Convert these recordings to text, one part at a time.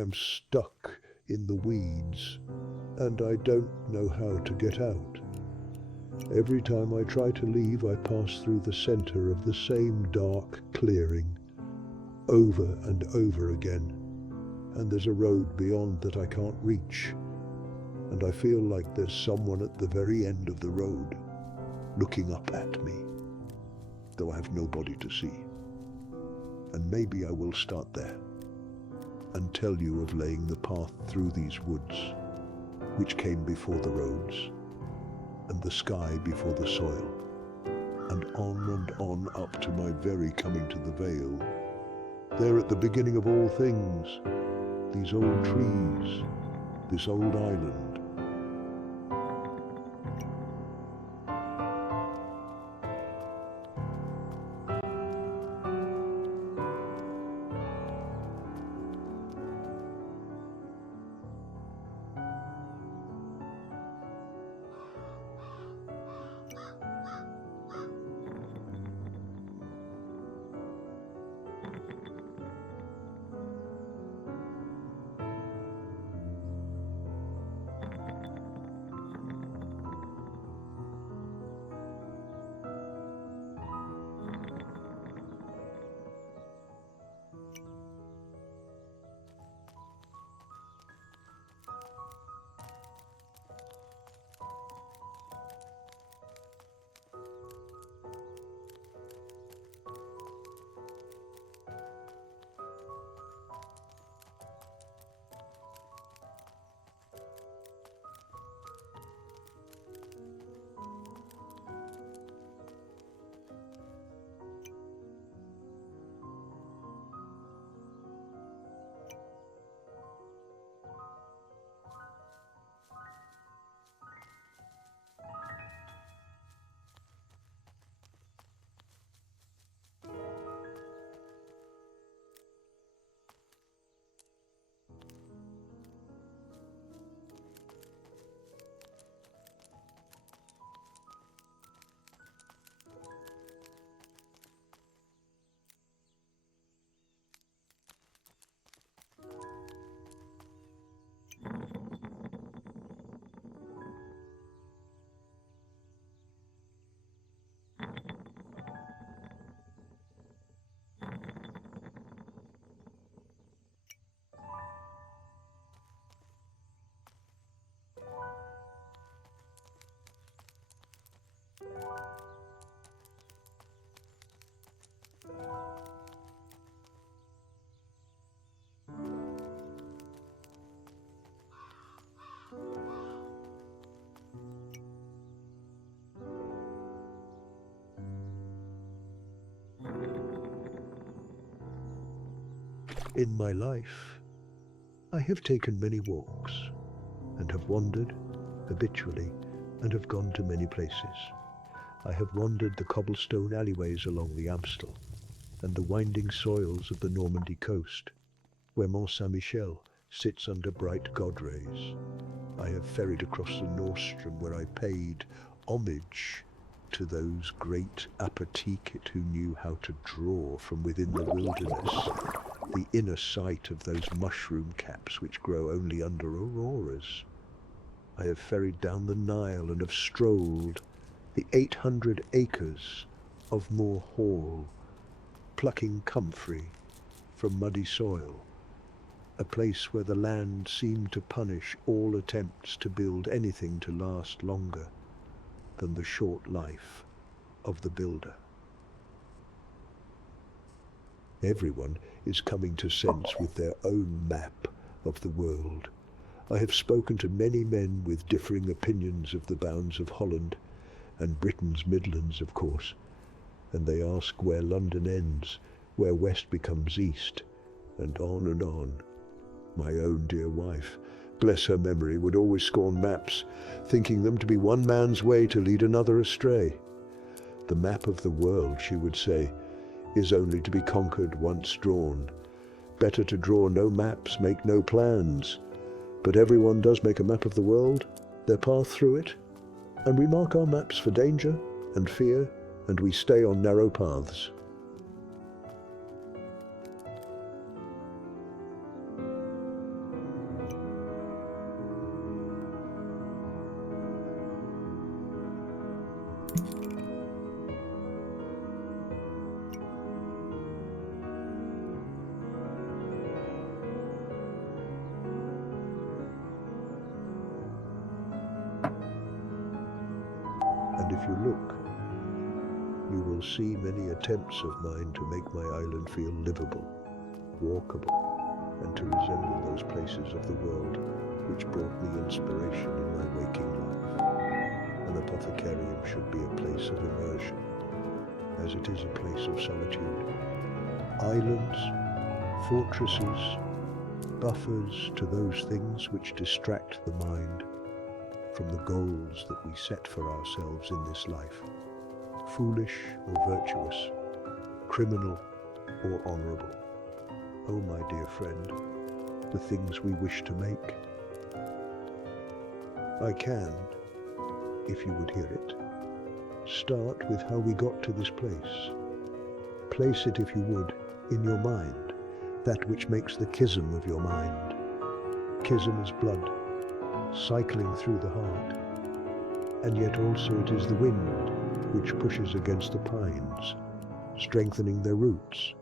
am stuck in the weeds, and I don't know how to get out. Every time I try to leave, I pass through the center of the same dark clearing, over and over again, and there's a road beyond that I can't reach, and I feel like there's someone at the very end of the road, looking up at me, though I have nobody to see. And maybe I will start there, and tell you of laying the path through these woods, which came before the roads, and the sky before the soil, and on up to my very coming to the vale. There at the beginning of all things, these old trees, this old island. In my life, I have taken many walks, and have wandered habitually, and have gone to many places. I have wandered the cobblestone alleyways along the Amstel, and the winding soils of the Normandy coast, where Mont Saint-Michel sits under bright god rays. I have ferried across the Nordstrom, where I paid homage to those great apothicates who knew how to draw from within the wilderness the inner sight of those mushroom caps which grow only under auroras. I have ferried down the Nile and have strolled the 800 acres of Moor Hall, plucking comfrey from muddy soil, a place where the land seemed to punish all attempts to build anything to last longer than the short life of the builder. Everyone is coming to sense with their own map of the world. I have spoken to many men with differing opinions of the bounds of Holland, and Britain's Midlands, of course, and they ask where London ends, where west becomes east, and on and on. My own dear wife, bless her memory, would always scorn maps, thinking them to be one man's way to lead another astray. The map of the world, she would say, is only to be conquered once drawn. Better to draw no maps, make no plans. But everyone does make a map of the world, their path through it, and we mark our maps for danger and fear, and we stay on narrow paths. And if you look, you will see many attempts of mine to make my island feel livable, walkable, and to resemble those places of the world which brought me inspiration in my waking life. An apothecarium should be a place of immersion, as it is a place of solitude. Islands, fortresses, buffers to those things which distract the mind from the goals that we set for ourselves in this life, foolish or virtuous, criminal or honorable. Oh, my dear friend, the things we wish to make. I can, if you would hear it, start with how we got to this place. Place it, if you would, in your mind, that which makes the schism of your mind. Schism is blood, cycling through the heart, and yet also it is the wind which pushes against the pines, strengthening their roots,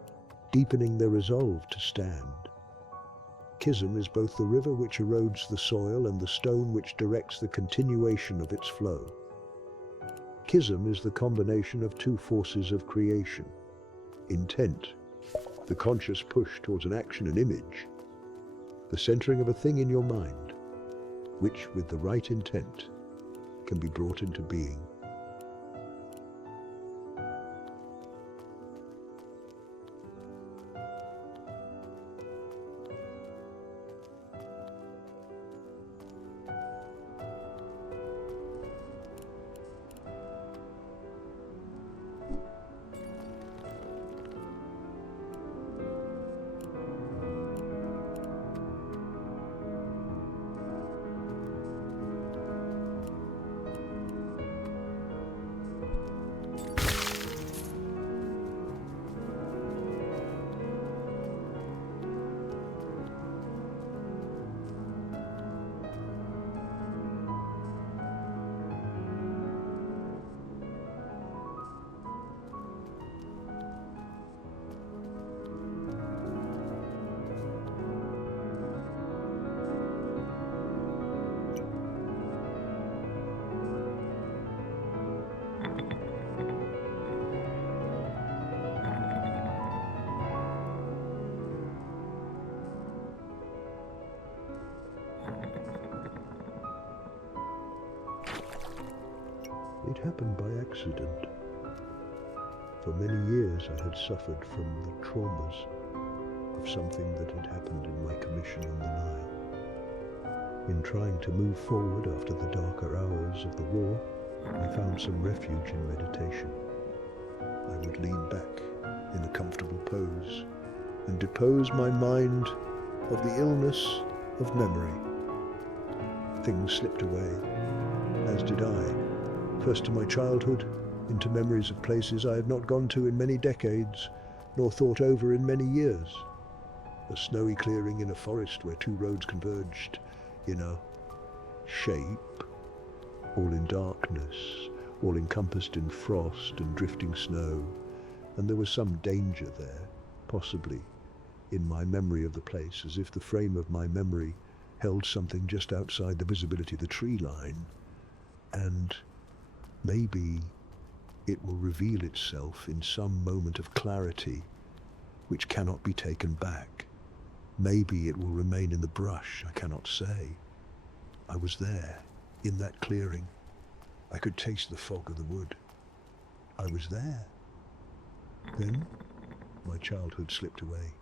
deepening their resolve to stand. Schism is both the river which erodes the soil and the stone which directs the continuation of its flow. Schism is the combination of two forces of creation: intent, the conscious push towards an action, an image, the centering of a thing in your mind, which, with the right intent, can be brought into being. It happened by accident. For many years I had suffered from the traumas of something that had happened in my commission on the Nile. In trying to move forward after the darker hours of the war, I found some refuge in meditation. I would lean back in a comfortable pose and depose my mind of the illness of memory. Things slipped away, as did I. First to my childhood, into memories of places I had not gone to in many decades, nor thought over in many years. A snowy clearing in a forest where two roads converged in a shape, all in darkness, all encompassed in frost and drifting snow, and there was some danger there, possibly, in my memory of the place, as if the frame of my memory held something just outside the visibility of the tree line, and maybe it will reveal itself in some moment of clarity which cannot be taken back. Maybe it will remain in the brush, I cannot say. I was there, in that clearing. I could taste the fog of the wood. I was there. Then my childhood slipped away.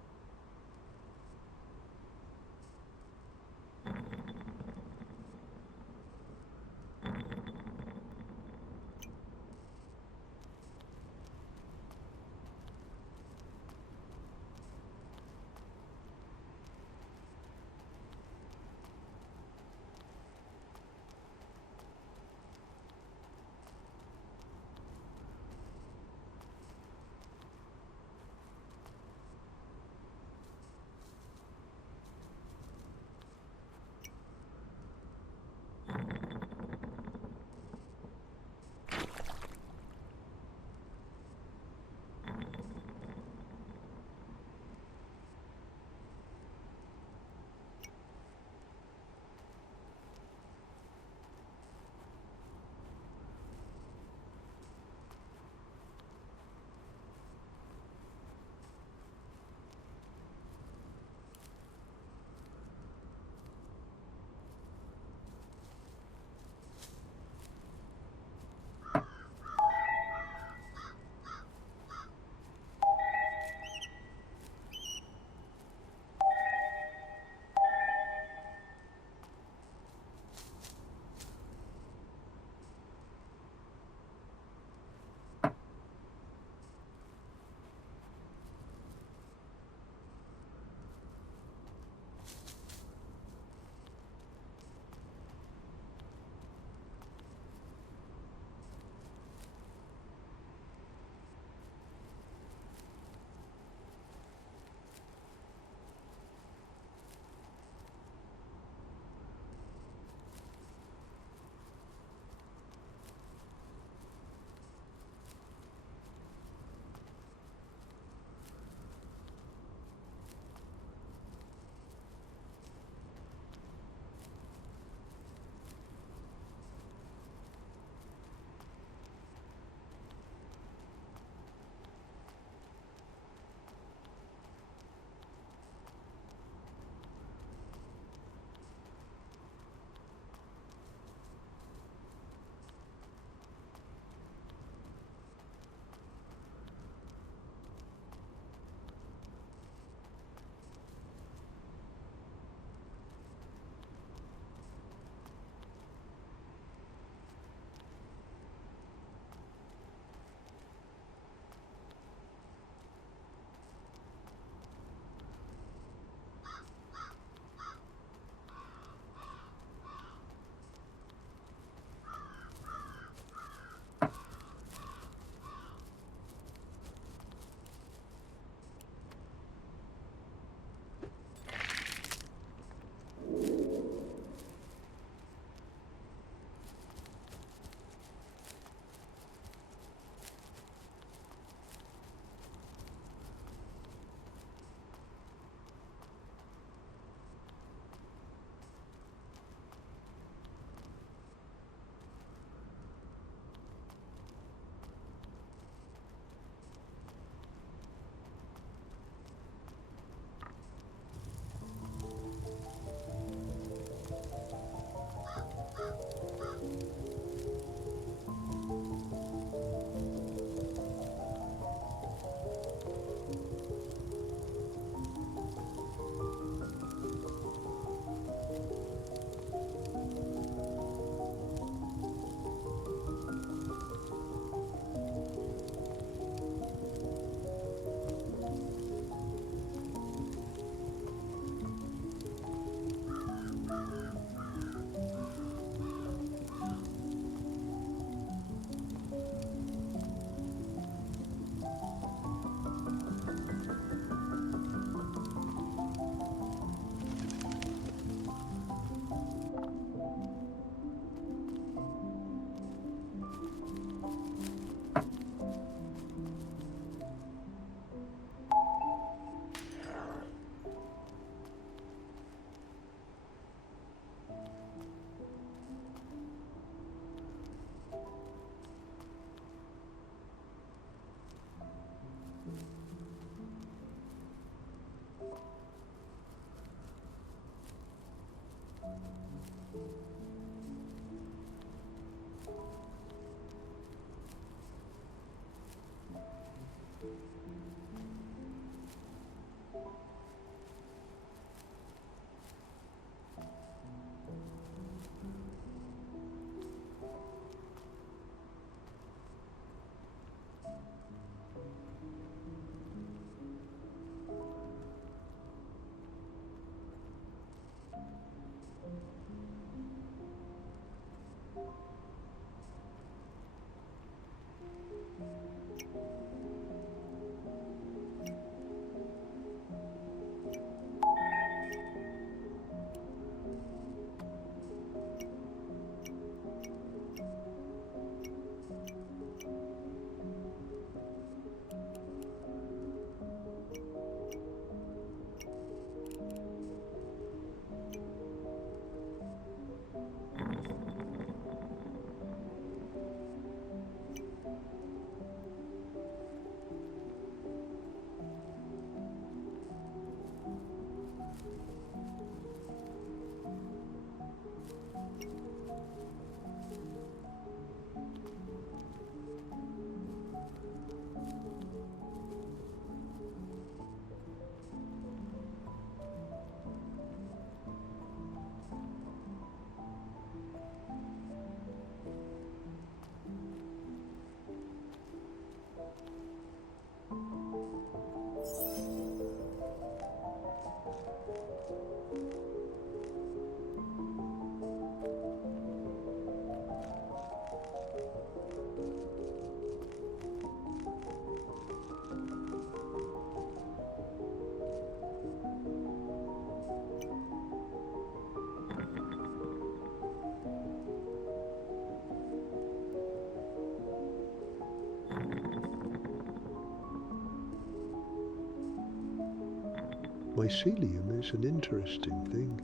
mycelium is an interesting thing.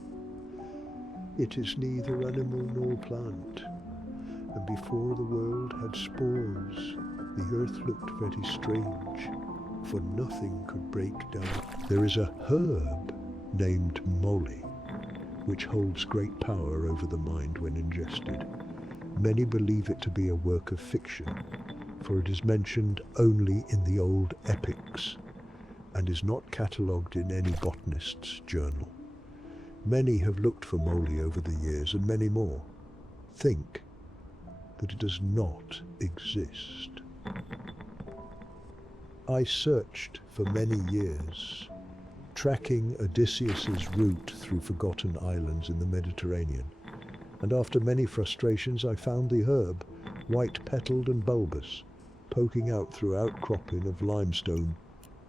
It is neither animal nor plant, and before the world had spores, the earth looked very strange, for nothing could break down. There is a herb named moly, which holds great power over the mind when ingested. Many believe it to be a work of fiction, for it is mentioned only in the old epics, and is not catalogued in any botanist's journal. Many have looked for moly over the years, and many more think that it does not exist. I searched for many years, tracking Odysseus's route through forgotten islands in the Mediterranean, and after many frustrations I found the herb, white-petaled and bulbous, poking out through outcropping of limestone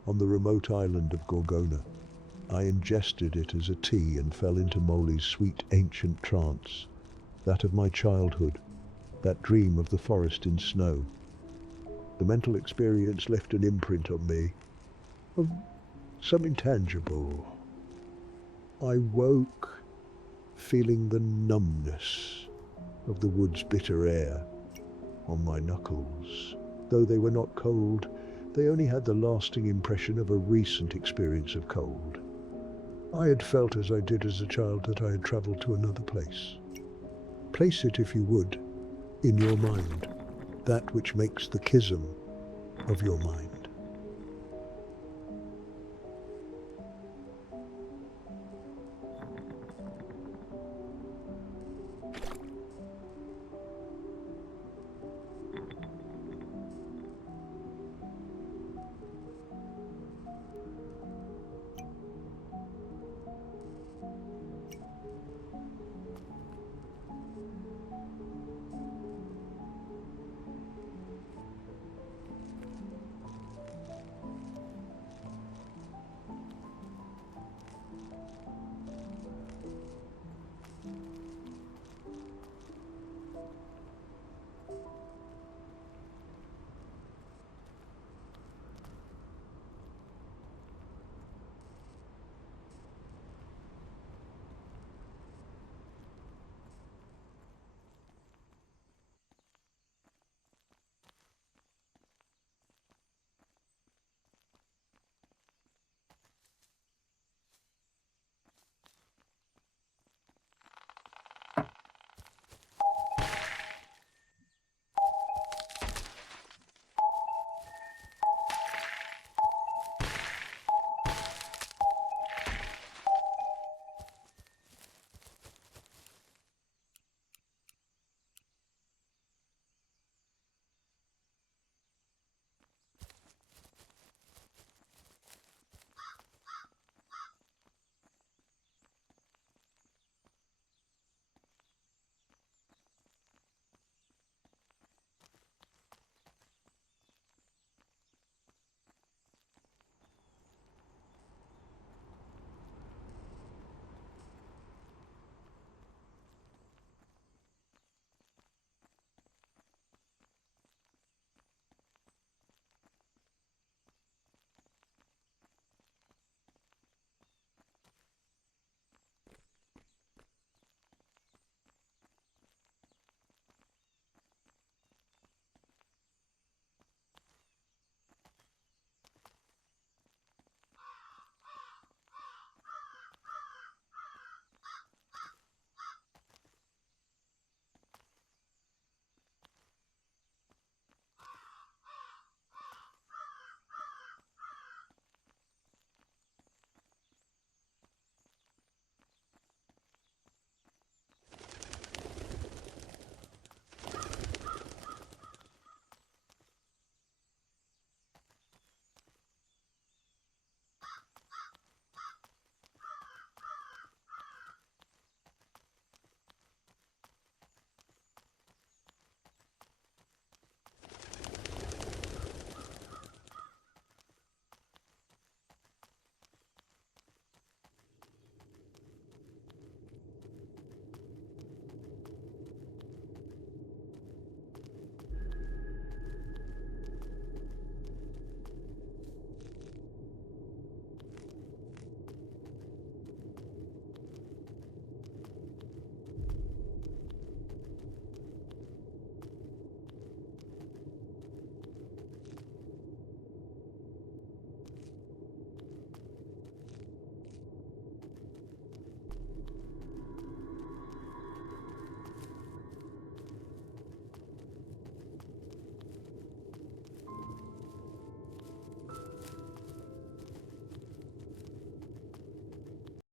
on the remote island of Gorgona. I ingested it as a tea and fell into Moly's sweet ancient trance, that of my childhood, that dream of the forest in snow. The mental experience left an imprint on me of something tangible. I woke feeling the numbness of the wood's bitter air on my knuckles. Though they were not cold, they only had the lasting impression of a recent experience of cold. I had felt as I did as a child that I had travelled to another place. Place it, if you would, in your mind, that which makes the schism of your mind.